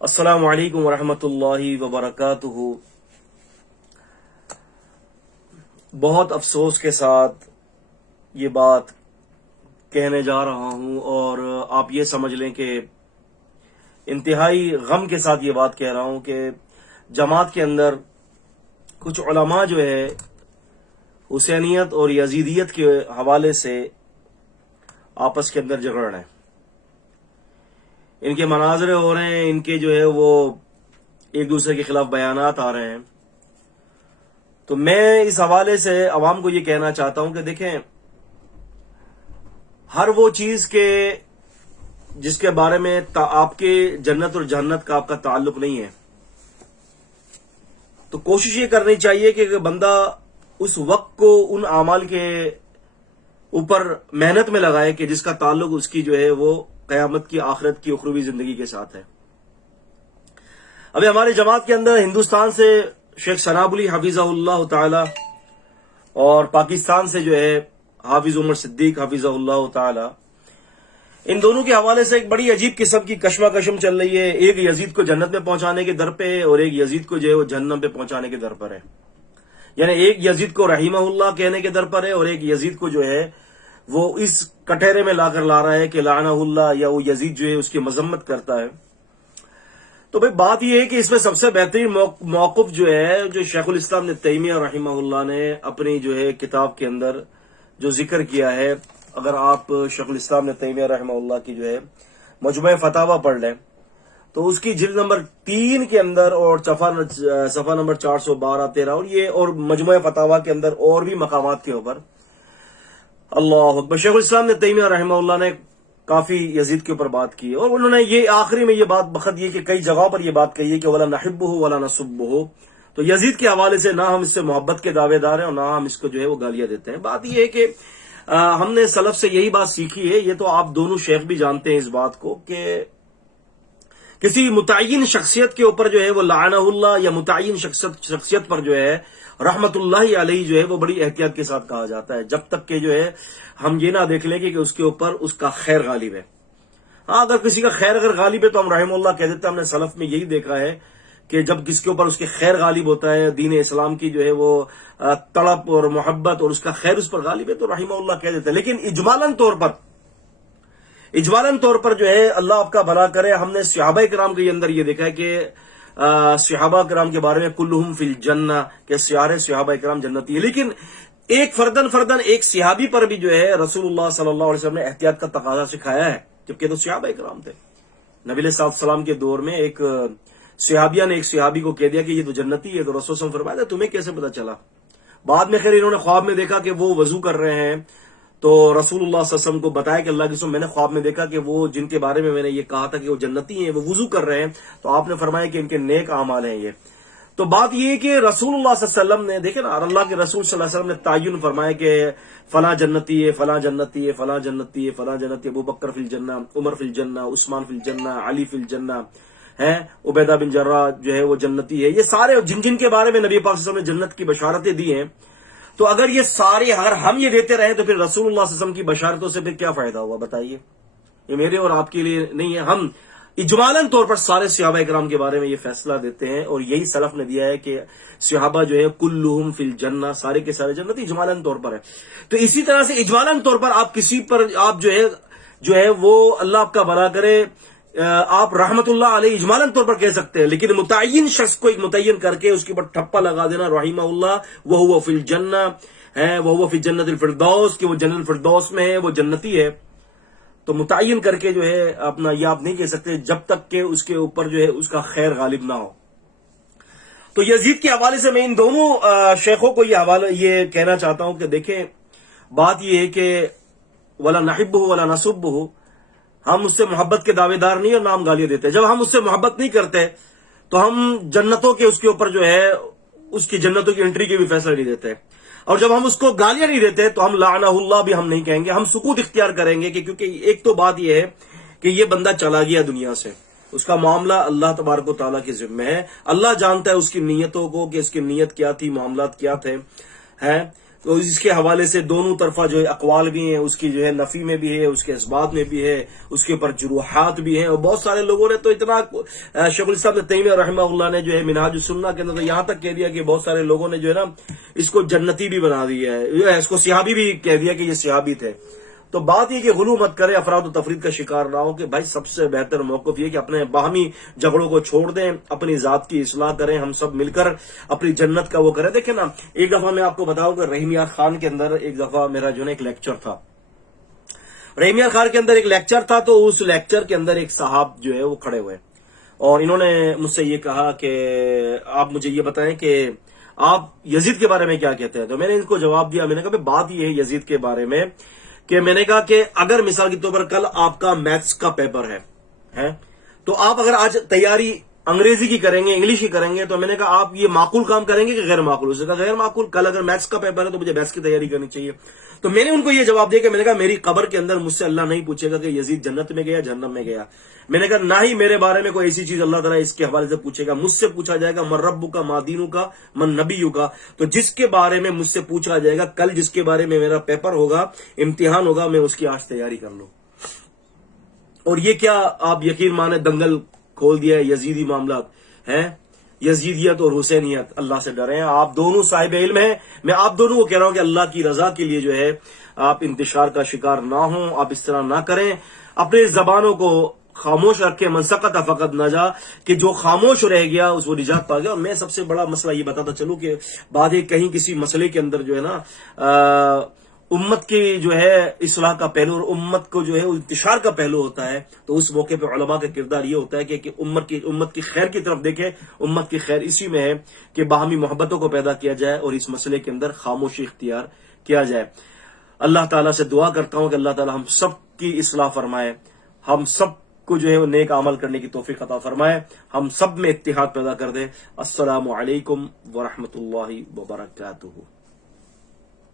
السلام علیکم ورحمۃ اللہ وبرکاتہ۔ بہت افسوس کے ساتھ یہ بات کہنے جا رہا ہوں اور آپ یہ سمجھ لیں کہ انتہائی غم کے ساتھ یہ بات کہہ رہا ہوں کہ جماعت کے اندر کچھ علماء جو ہے حسینیت اور یزیدیت کے حوالے سے آپس کے اندر جھگڑ رہے ہیں، ان کے مناظرے ہو رہے ہیں، ان کے جو ہے وہ ایک دوسرے کے خلاف بیانات آ رہے ہیں۔ تو میں اس حوالے سے عوام کو یہ کہنا چاہتا ہوں کہ دیکھیں، ہر وہ چیز کے جس کے بارے میں آپ کے جنت اور جہنت کا آپ کا تعلق نہیں ہے، تو کوشش یہ کرنی چاہیے کہ بندہ اس وقت کو ان اعمال کے اوپر محنت میں لگائے کہ جس کا تعلق اس کی جو ہے وہ قیامت کی، آخرت کی، اخروی زندگی کے ساتھ ہے۔ ابھی ہماری جماعت کے اندر ہندوستان سے شیخ سناب علی حفظہ اللہ تعالی اور پاکستان سے جو ہے حافظ عمر صدیق حفظہ اللہ تعالی، ان دونوں کے حوالے سے ایک بڑی عجیب قسم کی کشمکشم چل رہی ہے۔ ایک یزید کو جنت میں پہنچانے کے در پہ اور ایک یزید کو جو ہے وہ جہنم پہ پہنچانے کے در پر ہے، یعنی ایک یزید کو رحمہ اللہ کہنے کے در پر ہے اور ایک یزید کو جو ہے وہ اس کٹہرے میں لا کر لا رہا ہے کہ لعنہ اللہ، یا وہ یزید جو ہے اس کی مذمت کرتا ہے۔ تو بھئی بات یہ ہے کہ اس میں سب سے بہترین موقف جو ہے، جو شیخ الاسلام نے تیمیہ رحمہ اللہ نے اپنی جو ہے کتاب کے اندر جو ذکر کیا ہے، اگر آپ شیخ الاسلام نے تیمیہ رحمہ اللہ کی جو ہے مجموعہ فتاوی پڑھ لیں تو اس کی جلد نمبر 3 کے اندر اور صفحہ نمبر 412-13 اور یہ اور مجموعہ فتاوی کے اندر اور بھی مقامات کے اوپر اللہ اکبر، شیخ الاسلام نے تیمیہ رحمہ اللہ نے کافی یزید کے اوپر بات کی، اور انہوں نے یہ آخری میں یہ بات بخد یہ کہ کئی جگہوں پر یہ بات کہی ہے کہ وَلَا نَحِبُّهُ وَلَا نَسُبُّهُ، تو یزید کے حوالے سے نہ ہم اس سے محبت کے دعوے دار ہیں اور نہ ہم اس کو جو ہے وہ گالیاں دیتے ہیں۔ بات یہ ہے کہ ہم نے سلف سے یہی بات سیکھی ہے، یہ تو آپ دونوں شیخ بھی جانتے ہیں اس بات کو، کہ کسی متعین شخصیت کے اوپر جو ہے وہ لعنہ اللہ یا متعین شخصیت پر جو ہے رحمت اللہ علیہ جو ہے وہ بڑی احتیاط کے ساتھ کہا جاتا ہے، جب تک کہ جو ہے ہم یہ نہ دیکھ لیں کہ اس کے اوپر اس کا خیر غالب ہے۔ ہاں، اگر کسی کا خیر اگر غالب ہے تو ہم رحم اللہ کہہ دیتے ہیں۔ ہم نے سلف میں یہی دیکھا ہے کہ جب کس کے اوپر اس کے خیر غالب ہوتا ہے، دین اسلام کی جو ہے وہ تڑپ اور محبت اور اس کا خیر اس پر غالب ہے تو رحمہ اللہ کہہ دیتے ہیں۔ لیکن اجمالاً طور پر جو ہے اللہ آپ کا بھلا کرے، ہم نے صحابہ کرام کے اندر یہ دیکھا ہے کہ صحابہ کرام کے بارے میں کلہم فی الجنہ، کہ سارے صحابہ کرام جنتی ہیں، لیکن ایک فردن ایک صحابی پر بھی جو ہے رسول اللہ صلی اللہ علیہ وسلم نے احتیاط کا تقاضا سکھایا ہے، جبکہ تو صحابہ کرام تھے۔ نبی علیہ السلام کے دور میں ایک صحابیہ نے ایک صحابی کو کہہ دیا کہ یہ تو جنتی ہے، تو رسول صلی اللہ علیہ وسلم فرمایا تمہیں کیسے پتا چلا؟ بعد میں خیر انہوں نے خواب میں دیکھا کہ وہ وضو کر رہے ہیں، تو رسول اللہ صلی اللہ علیہ وسلم کو بتایا کہ اللہ کے رسول میں نے خواب میں دیکھا کہ وہ جن کے بارے میں نے یہ کہا تھا کہ وہ جنتی ہیں وہ وضو کر رہے ہیں، تو آپ نے فرمایا کہ ان کے نیک اعمال ہیں یہ۔ تو بات یہ ہے کہ رسول اللہ صلی اللہ علیہ وسلم نے دیکھیں نا، اللہ کے رسول صلی اللہ علیہ وسلم نے تعین فرمایا کہ فلاں جنتی ہے، فلاں جنتی ہے، فلاں جنتی ہے، فلاں جنتی ہے، ابو بکر فی الجنہ، عمر فی الجنہ، عثمان فی الجنہ، علی فی الجنہ ہے، عبیدہ بن جراح جو ہے وہ جنتی ہے۔ یہ سارے جن کے بارے میں نبی پاک صلی اللہ علیہ وسلم نے جنت کی بشارتیں دی ہیں، تو اگر یہ سارے اگر ہم یہ دیتے رہے تو پھر رسول اللہ صلی اللہ علیہ وسلم کی بشارتوں سے پھر کیا فائدہ ہوا بتائیے؟ یہ میرے اور آپ کے لیے نہیں ہے۔ ہم اجمالاً طور پر سارے صحابہ کرام کے بارے میں یہ فیصلہ دیتے ہیں، اور یہی سلف نے دیا ہے کہ صحابہ جو ہے کلہم فی الجنہ، سارے کے سارے جنتی اجمالاً طور پر ہے۔ تو اسی طرح سے اجمالاً طور پر آپ کسی پر آپ جو ہے وہ اللہ آپ کا بھلا کرے، آپ رحمت اللہ علیہ اجمالاً طور پر کہہ سکتے ہیں، لیکن متعین شخص کو ایک متعین کر کے اس کے اوپر ٹھپا لگا دینا رحمہ اللہ وہو فی الجنہ ہے، وہو فی جنت الفردوس، کہ وہ جنت الفردوس میں ہے، وہ جنتی ہے، تو متعین کر کے جو ہے اپنا یہ آپ نہیں کہہ سکتے جب تک کہ اس کے اوپر جو ہے اس کا خیر غالب نہ ہو۔ تو یزید کے حوالے سے میں ان دونوں شیخوں کو یہ کہنا چاہتا ہوں کہ دیکھیں، بات یہ ہے کہ وَلَا نَحِبُّهُ وَلَا نَسُبُّهُ، ہم اس سے محبت کے دعوے دار نہیں اور نہ ہم گالیاں دیتے۔ جب ہم اس سے محبت نہیں کرتے تو ہم جنتوں کے اس کے اوپر جو ہے اس کی جنتوں کی انٹری کے بھی فیصلہ نہیں دیتے، اور جب ہم اس کو گالیاں نہیں دیتے تو ہم لعنہ اللہ بھی ہم نہیں کہیں گے، ہم سکوت اختیار کریں گے، کہ کیونکہ ایک تو بات یہ ہے کہ یہ بندہ چلا گیا دنیا سے، اس کا معاملہ اللہ تبارک و تعالیٰ کے ذمہ ہے، اللہ جانتا ہے اس کی نیتوں کو کہ اس کی نیت کیا تھی، معاملات کیا تھے، تو اس کے حوالے سے دونوں طرفہ جو ہے اقوال بھی ہیں، اس کی جو ہے نفی میں بھی ہے، اس کے اثبات میں بھی ہے، اس کے اوپر جروحات بھی ہیں، اور بہت سارے لوگوں نے تو اتنا، شیخ الاسلام ابن تیمیہ رحمہ اللہ نے جو ہے منہاج السنہ کے اندر تو یہاں تک کہہ دیا کہ بہت سارے لوگوں نے جو ہے نا اس کو جنتی بھی بنا دیا ہے، اس کو صحابی بھی کہہ دیا کہ یہ صحابی تھے۔ تو بات یہ کہ غلو مت کرے، افراد و تفرید کا شکار نہ ہو، کہ بھائی سب سے بہتر موقف یہ کہ اپنے باہمی جھگڑوں کو چھوڑ دیں، اپنی ذات کی اصلاح کریں، ہم سب مل کر اپنی جنت کا وہ کریں۔ دیکھیں نا، ایک دفعہ میں آپ کو بتاؤں کہ رحیم یار خان کے اندر ایک دفعہ میرا جو ہے ایک لیکچر تھا، رحیم یار خان کے اندر ایک لیکچر تھا، تو اس لیکچر کے اندر ایک صاحب جو ہے وہ کھڑے ہوئے اور انہوں نے مجھ سے یہ کہا کہ آپ مجھے یہ بتائیں کہ آپ یزید کے بارے میں کیا کہتے ہیں۔ تو میں نے ان کو جواب دیا، میں نے کہا کہ بات یہ ہے یزید کے بارے میں کہ میں نے کہا کہ اگر مثال کے طور پر کل آپ کا میتھس کا پیپر ہے تو آپ اگر آج تیاری انگریزی کی کریں گے، انگلش کی کریں گے، تو میں نے کہا آپ یہ معقول کام کریں گے کہ غیر معقول؟ اس نے کہا غیر معقول، کل اگر میتھس کا پیپر ہے تو مجھے میتھس کی تیاری کرنی چاہیے۔ تو میں نے ان کو یہ جواب دیا کہ میں نے کہا میری قبر کے اندر مجھ سے اللہ نہیں پوچھے گا کہ یزید جنت میں گیا جہنم میں گیا، میں نے کہا نہ ہی میرے بارے میں کوئی ایسی چیز اللہ تعالیٰ اس کے حوالے سے پوچھے گا، مجھ سے پوچھا جائے گا من ربک کا، ما دینک کا، من نبیک کا۔ تو جس کے بارے میں مجھ سے پوچھا جائے گا کل، جس کے بارے میں میرا پیپر ہوگا، امتحان ہوگا، میں اس کی آج تیاری کر لوں۔ اور یہ کیا آپ یقین مانے دنگل کھول دیا ہے، یزیدی معاملات ہیں، یزیدیت اور حسینیت۔ اللہ سے ڈریں، آپ دونوں صاحب علم ہیں، میں آپ دونوں کو کہہ رہا ہوں کہ اللہ کی رضا کے لیے جو ہے آپ انتشار کا شکار نہ ہوں، آپ اس طرح نہ کریں، اپنے زبانوں کو خاموش رکھے، من سکت فقط نجا، کہ جو خاموش رہ گیا اس وہ نجات پا گیا۔ اور میں سب سے بڑا مسئلہ یہ بتاتا چلوں کہ بعد کہیں کسی مسئلے کے اندر جو ہے نا امت کی جو ہے اصلاح کا پہلو اور امت کو جو ہے انتشار کا پہلو ہوتا ہے، تو اس موقع پہ علماء کا کردار یہ ہوتا ہے کہ امت کی خیر کی طرف دیکھیں۔ امت کی خیر اسی میں ہے کہ باہمی محبتوں کو پیدا کیا جائے اور اس مسئلے کے اندر خاموشی اختیار کیا جائے۔ اللہ تعالیٰ سے دعا کرتا ہوں کہ اللہ تعالیٰ ہم سب کی اصلاح فرمائے، ہم سب کو جو ہے وہ نیک عمل کرنے کی توفیق عطا فرمائے، ہم سب میں اتحاد پیدا کر دے۔ السلام علیکم ورحمۃ اللہ وبرکاتہ۔